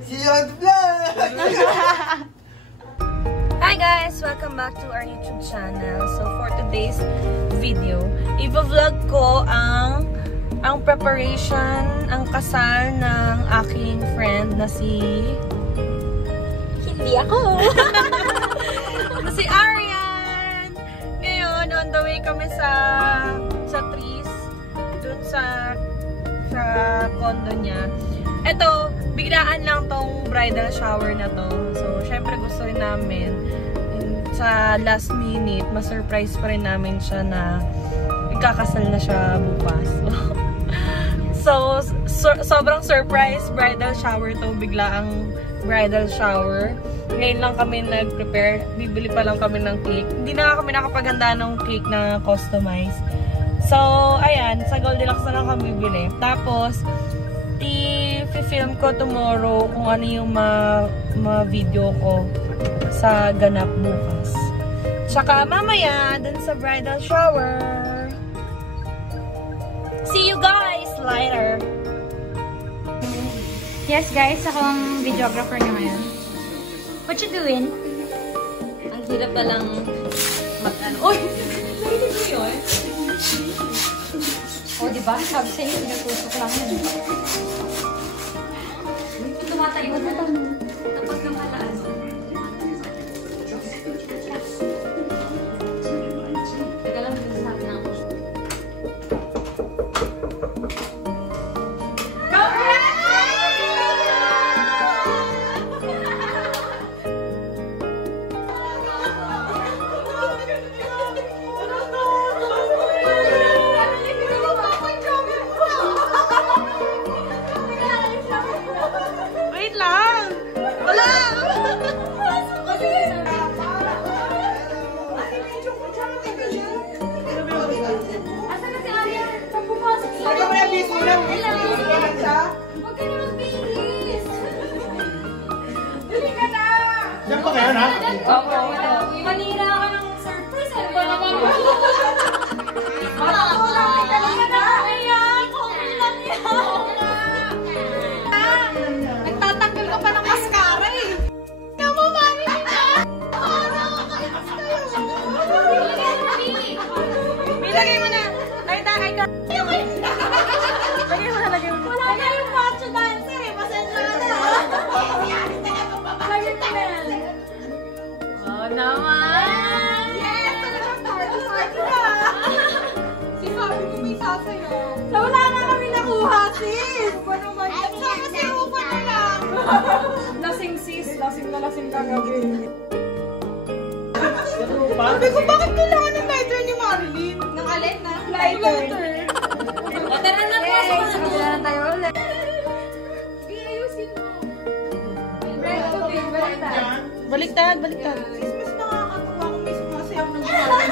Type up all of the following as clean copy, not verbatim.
Hi guys! Welcome back to our YouTube channel. So for today's video, i-vlog ko ang preparation, ang kasal ng aking friend na si... Hindi ako! na si Arian! Ngayon, on the way kami sa Trees, dun sa condo niya. Ito, biglaan lang tong bridal shower na to. So, syempre gusto rin namin sa last minute, ma-surprise pa rin namin siya na ikakasal na siya bukas. So, sobrang surprise bridal shower to. Biglaang bridal shower. Ngayon lang kami nag-prepare. Bibili pa lang kami ng cake. Hindi na kami nakapaganda ng cake na customize. So, ayan. Sa Goldilocks na lang kami bibili. Tapos, i-film ko tomorrow kung ano yung ma-video ko sa ganap bukas. Tsaka mamaya, dun sa bridal shower. See you guys later! Yes guys, ako ang videographer niyo ngayon. What you doing? Ang hirap palang mag-ano. Oy! Narinig mo yun? O, diba? Sabi sa'yo, pinutusok lang yun. Tumatayo na lang. Tapos lang palaan. Teka lang, sabi na ako. Diyan pa kayo, ha? Opo. Manira ka ng surprise. Ano ba naman? Ako lang. Kanina na. Ayan. Okay lang yan. Nagtatakil ka pa ng mascara eh. Namu, mami nila. Ilagay mo na. Ay ka. Lagay mo na. Wala na yung macho dancer eh. Pasensya na. Lagay mo na. Oh, naman! Yes! Talagang party na! Si Fabi mo may sasayo. So, wala na kami nakuha, sis! Ano naman yan? Sana si Rupa na lang! Lasing sis, lasing na lasing kagabi. Sabi ko, bakit kailangan ng lighter ni Marilyn? Ng alin na? Lighter. O, tara na po! Sabila na tayo ulit. Ayusin mo. Baliktad. Mas nakakatuwa kung may sumasayaw ng gano'n.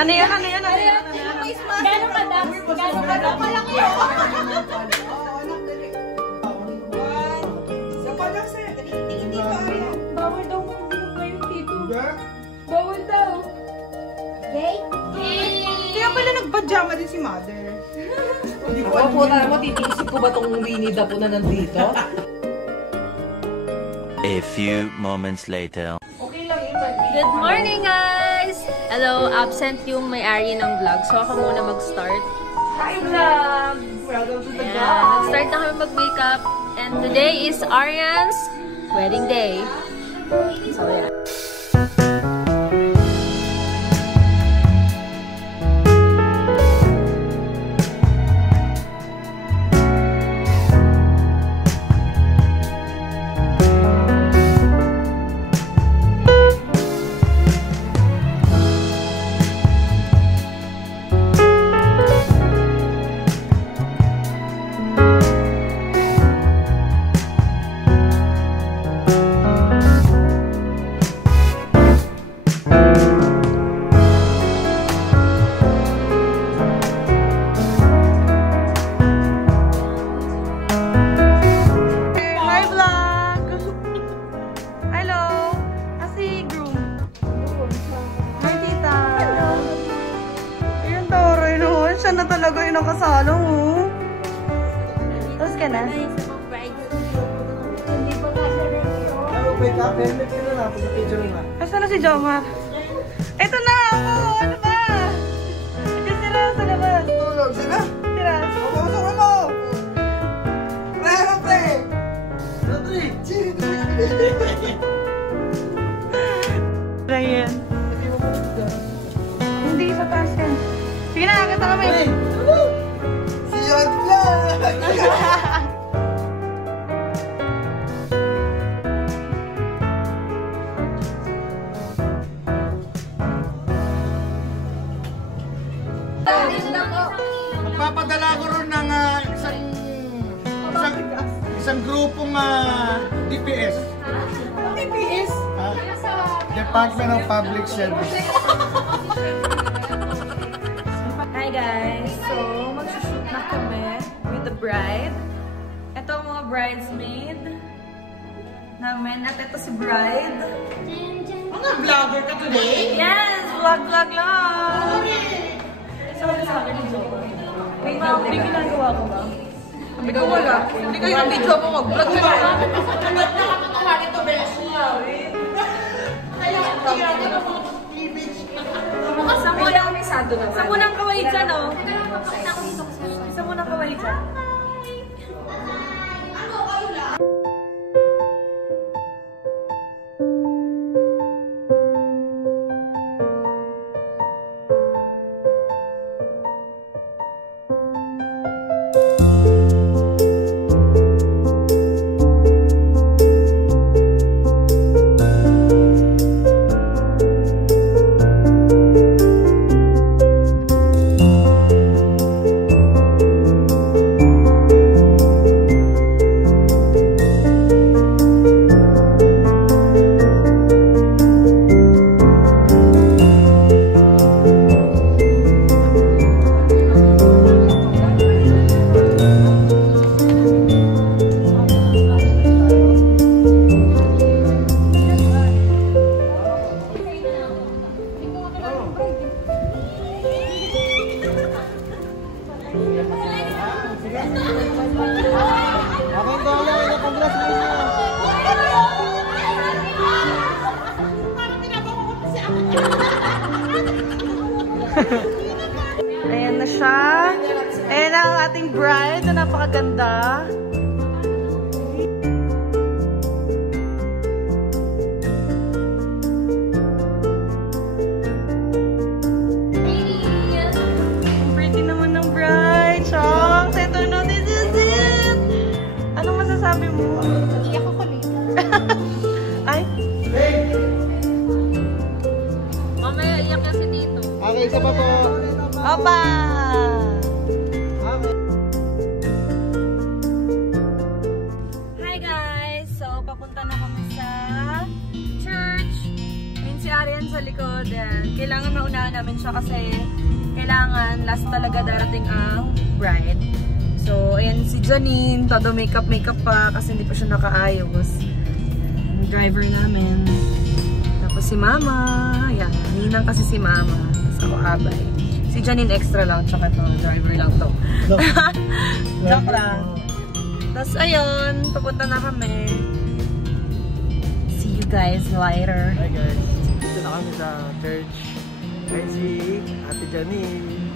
Ano yan? Gano'n ka daw? Gano'n ka lang yun? Oo, anak, dali. One. Isa pa lang, sir. Tingin dito, Arya. Bawal daw mo uminom ngayon dito. Bawal daw. Yay? Kaya pala nagpajama din si mother. Ako po na naman, titiisip ko ba itong Winnie the Pooh na nandito? A few moments later. Good morning, guys! Hello, absent yung may-ari ng vlog. So, ako muna mag-start. Hi, vlog! Welcome to the vlog! Nag-start na kami mag-makeup. And today is Arian's wedding day. So, yeah. siya na talaga yung nakasala mo. Tapos ka na? mag-make up, helmet ka na lang, pag-picture na. Asan na si Jomar? Ito na ako! Ano ba? Diyan sila sa labas. Tulog, sila? Sila. Pagpapasok ka mo! Pre, ano pre? Ano pre? Ryan. Hindi, sa taas yan. Sige na, kata kami. Hey! Si Yod Vlog! Magpapadala ko rin ng isang grupong DPS. TPS. Department of Public Service. Hi guys! So, magsushoot na kami with the bride. Ito ang mga bridesmaid namin. At ito si bride. Mga vlogger ka today? Yes! Vlog lang! So, sa akin ni Jo. Wait, may ginagawa ko ba? Sabi ko wala. Hindi kayo ang video mo mag-vlog ka na. Tulad na kapatuwa nito, beso. Kaya hindi natin ang mga cleavage. Sa munang kaway dyan, oh. Sa munang kaway dyan. Ayan na siya. Ayan na ang ating bride na napakaganda. Ang pretty naman ng bride. Chong, ito na, this is it. Anong masasabi mo? Iyak ako later. Ay? Mamaya iyak kasi dito. Okay, isa pa po. Opa! Hi guys! So, papunta na kami sa church. Ayun si Arian sa likod. Kailangan maunahan namin siya kasi kailangan last talaga darating ang bride. So, ayan si Janine. Todo makeup pa kasi hindi pa siya nakaayos. Yung driver namin. Tapos si Mama. Ayan, ninang kasi si Mama. Tapos ako abay. Si Janine extra lang, tsaka ito, driver lang to. Joke lang. Tapos ayun, papunta na kami. See you guys later. Hi guys, dito na kami sa church. Ayun si Ate Janine.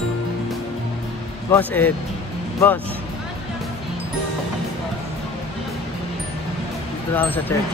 Boss Ed. Boss. Dito na kami sa church.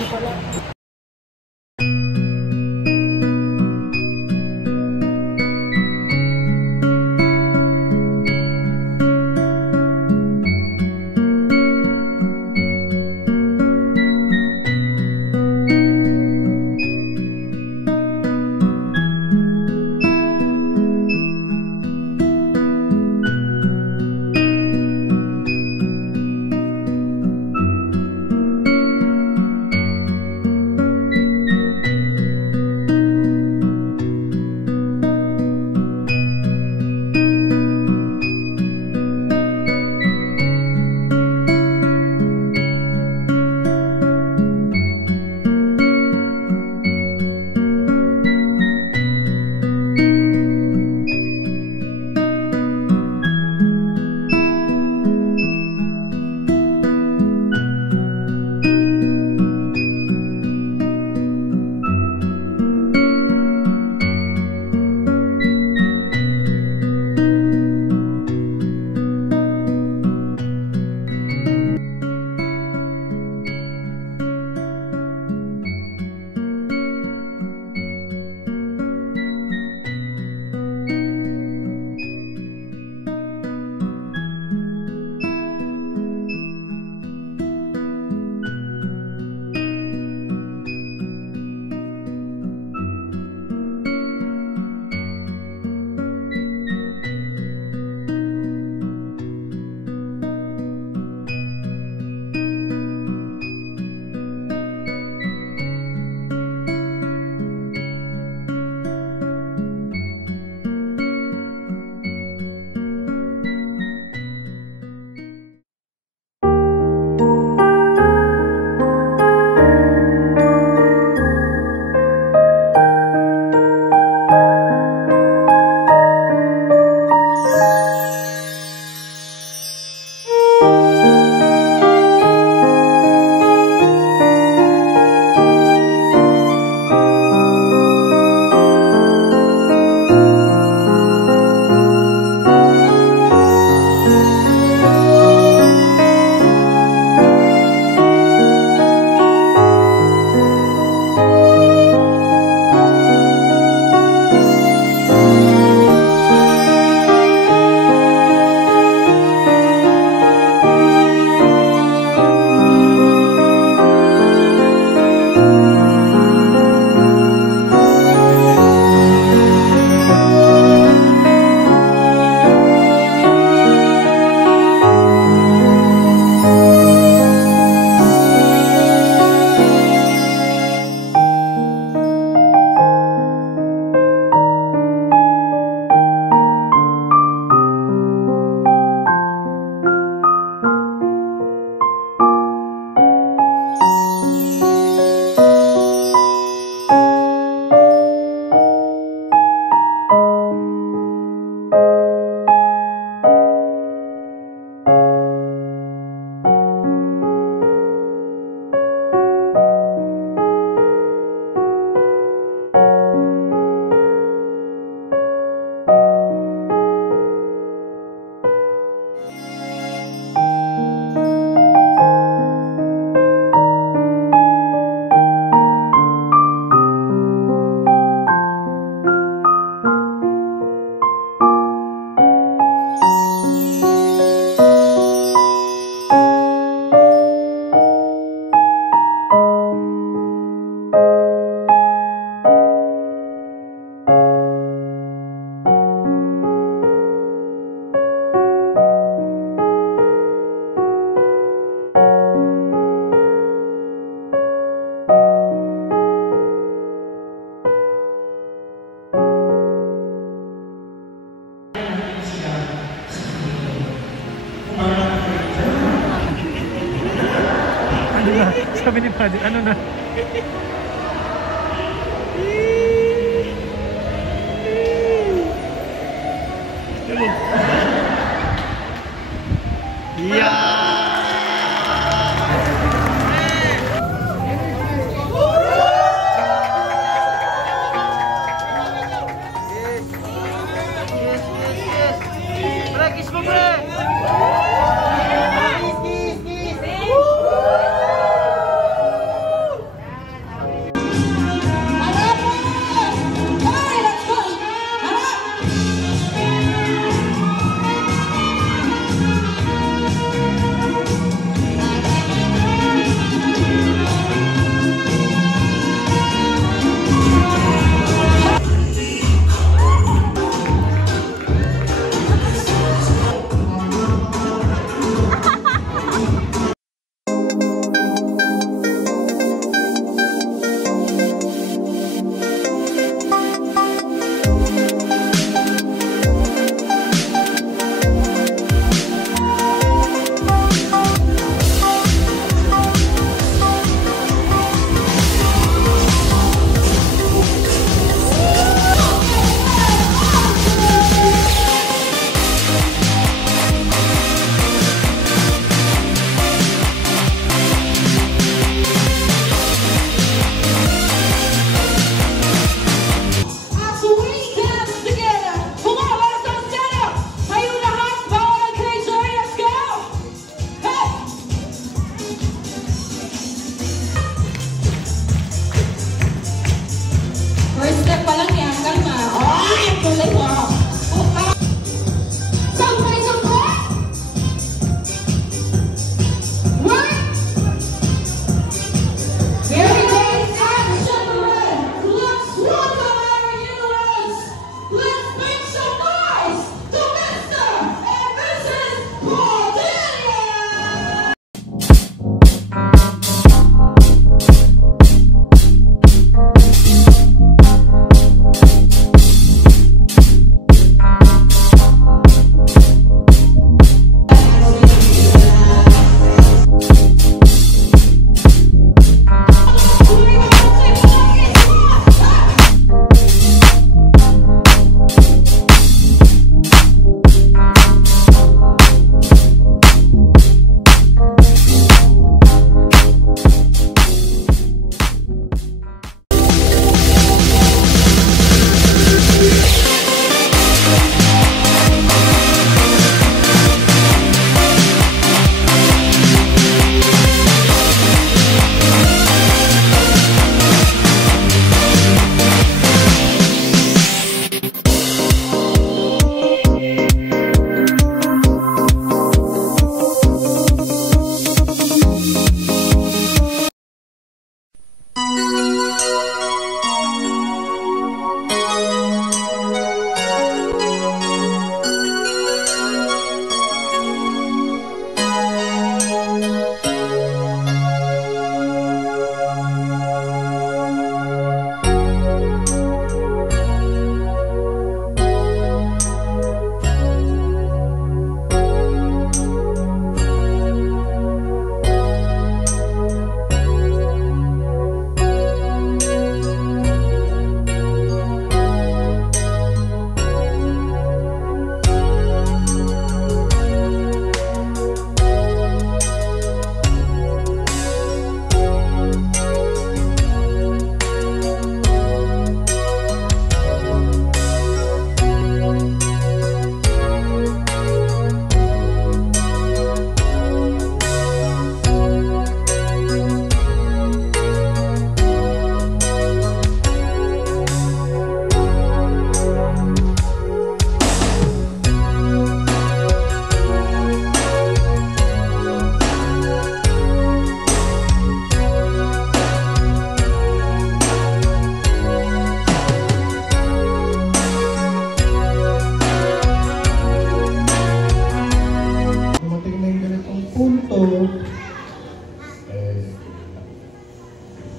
Ano na? Sabi ni Paddy, ano na?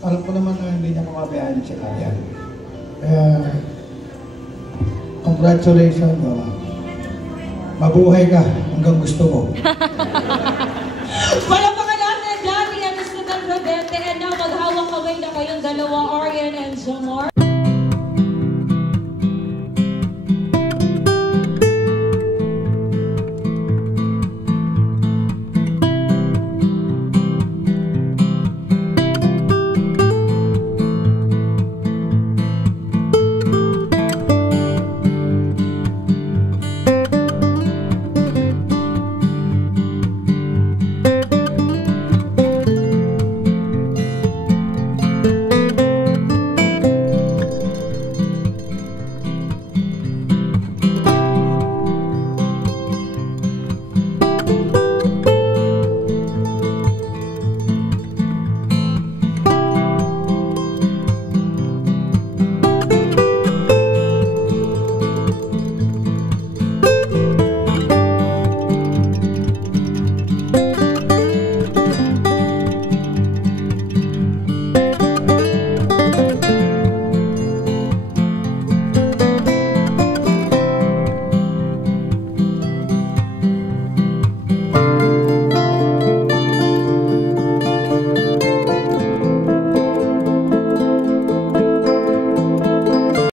alam ko naman na hindi niya makabayaan si Kaya. Congratulations, mabuhay ka hanggang gusto mo. Palakpakan natin, Daddy and Mr. mag-away na kayong dalawa, Orion and Zomar.